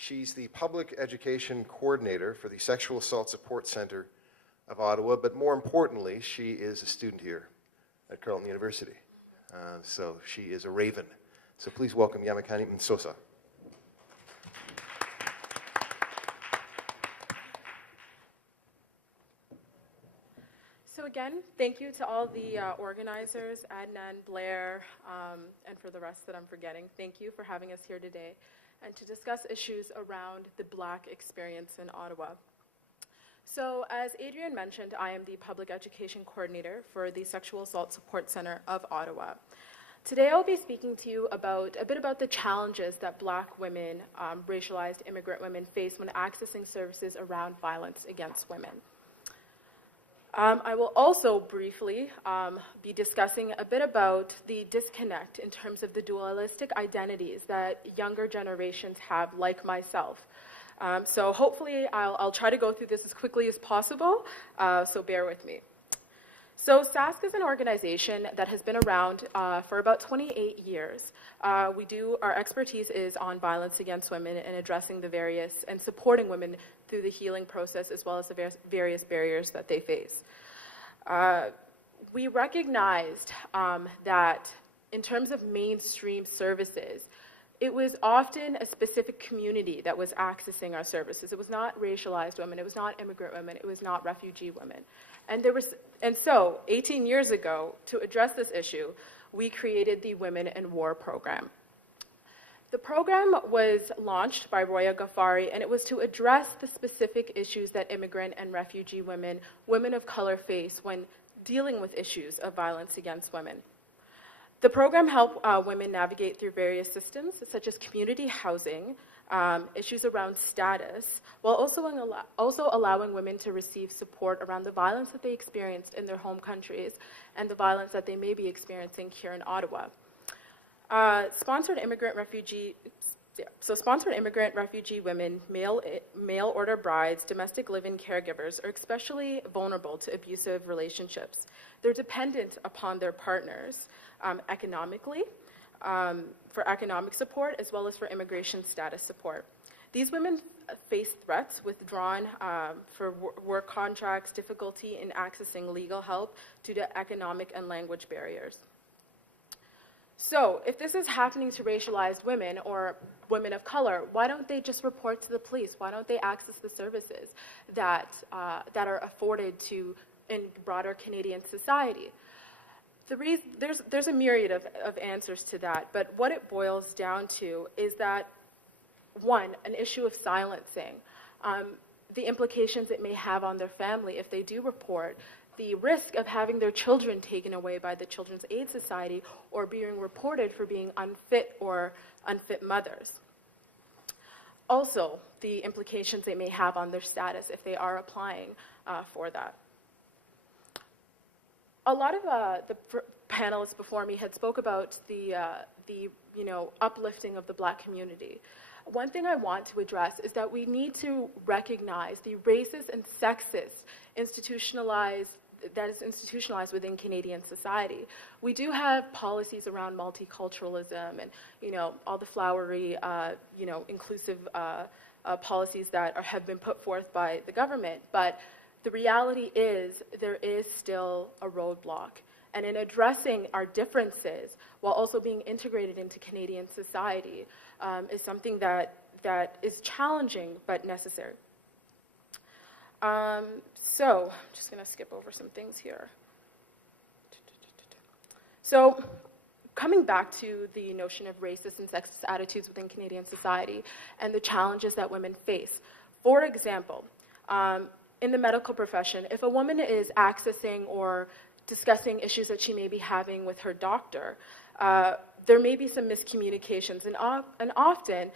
She's the Public Education Coordinator for the Sexual Assault Support Center of Ottawa, but more importantly, she is a student here at Carleton University. So she is a raven. So please welcome Yamikani Msosa. So again, thank you to all the organizers, Adnan, Blair, and for the rest that I'm forgetting. Thank you for having us here today and to discuss issues around the Black experience in Ottawa. So as Adrian mentioned, I am the Public Education Coordinator for the Sexual Assault Support Center of Ottawa. Today I'll be speaking to you about a bit about the challenges that Black women, racialized immigrant women face when accessing services around violence against women. I will also briefly be discussing a bit about the disconnect in terms of the dualistic identities that younger generations have, like myself. So hopefully I'll try to go through this as quickly as possible, so bear with me. So SASC is an organization that has been around for about 28 years. Our expertise is on violence against women and addressing the various, and supporting women through the healing process as well as the various barriers that they face. We recognized that in terms of mainstream services, it was often a specific community that was accessing our services. It was not racialized women, it was not immigrant women, it was not refugee women. And so, 18 years ago, to address this issue, we created the Women in War program. The program was launched by Roya Ghaffari, and it was to address the specific issues that immigrant and refugee women, women of color face when dealing with issues of violence against women. The program helped women navigate through various systems, such as community housing, issues around status, while also allowing women to receive support around the violence that they experienced in their home countries and the violence that they may be experiencing here in Ottawa. Sponsored immigrant refugee women, mail order brides, domestic live-in caregivers are especially vulnerable to abusive relationships. They're dependent upon their partners economically, for economic support, as well as for immigration status support. These women face threats, withdrawn for work contracts, difficulty in accessing legal help due to economic and language barriers. So, if this is happening to racialized women or women of color, why don't they just report to the police? Why don't they access the services that are afforded to in broader Canadian society? There's a myriad of answers to that, but what it boils down to is that, one, an issue of silencing, the implications it may have on their family if they do report, the risk of having their children taken away by the Children's Aid Society or being reported for being unfit or unfit mothers. Also, the implications they may have on their status if they are applying for that. A lot of the panelists before me had spoke about the uplifting of the Black community. One thing I want to address is that we need to recognize the racist and sexist institutionalized within Canadian society. We do have policies around multiculturalism and all the flowery inclusive policies that have been put forth by the government, but the reality is there is still a roadblock. And in addressing our differences while also being integrated into Canadian society is something that is challenging but necessary. So, I'm just going to skip over some things here. So, coming back to the notion of racist and sexist attitudes within Canadian society and the challenges that women face. For example, in the medical profession, if a woman is accessing or discussing issues that she may be having with her doctor, there may be some miscommunications, and often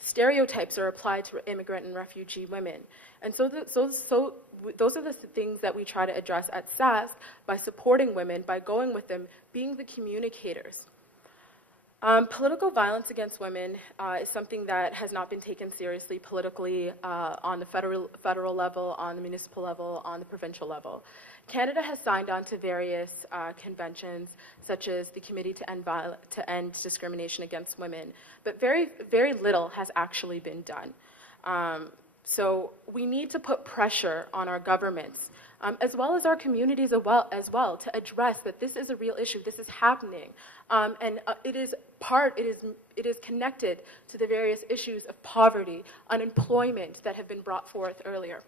stereotypes are applied to immigrant and refugee women. And so those are the things that we try to address at SASC by supporting women, by going with them, being the communicators. Political violence against women is something that has not been taken seriously politically on the federal level, on the municipal level, on the provincial level. Canada has signed on to various conventions, such as the Committee to End Discrimination Against Women, but very, very little has actually been done. So we need to put pressure on our governments, as well as our communities as well, to address that this is a real issue, this is happening, and it is connected to the various issues of poverty, unemployment that have been brought forth earlier.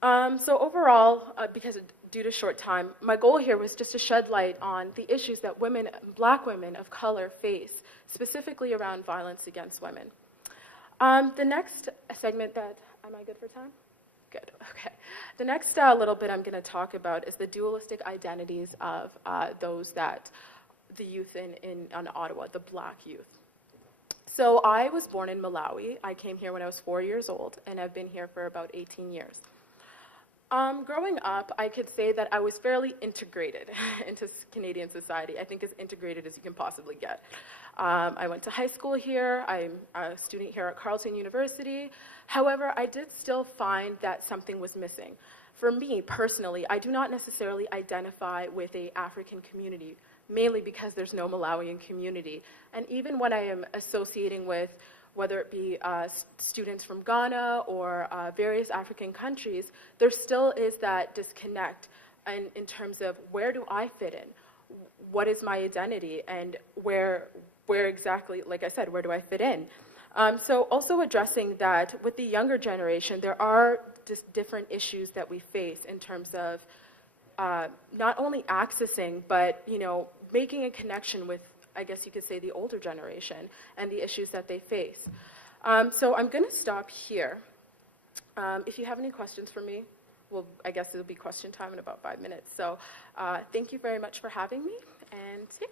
So overall, due to short time, my goal here was just to shed light on the issues that women, Black women of color face, specifically around violence against women. The next segment am I good for time? Good, okay. The next little bit I'm gonna talk about is the dualistic identities of the youth in Ottawa, the Black youth. So I was born in Malawi. I came here when I was 4 years old, and I've been here for about 18 years. Growing up, I could say that I was fairly integrated into Canadian society, I think as integrated as you can possibly get. I went to high school here, I'm a student here at Carleton University. However, I did still find that something was missing. For me, personally, I do not necessarily identify with an African community, mainly because there's no Malawian community. And even when I am associating with whether it be students from Ghana or various African countries, there still is that disconnect in terms of where do I fit in? What is my identity? And where exactly, like I said, where do I fit in? So also addressing that with the younger generation, there are just different issues that we face in terms of not only accessing, but making a connection with, I guess you could say, the older generation and the issues that they face. So I'm going to stop here. If you have any questions for me, well, I guess it'll be question time in about 5 minutes. So thank you very much for having me, and yeah.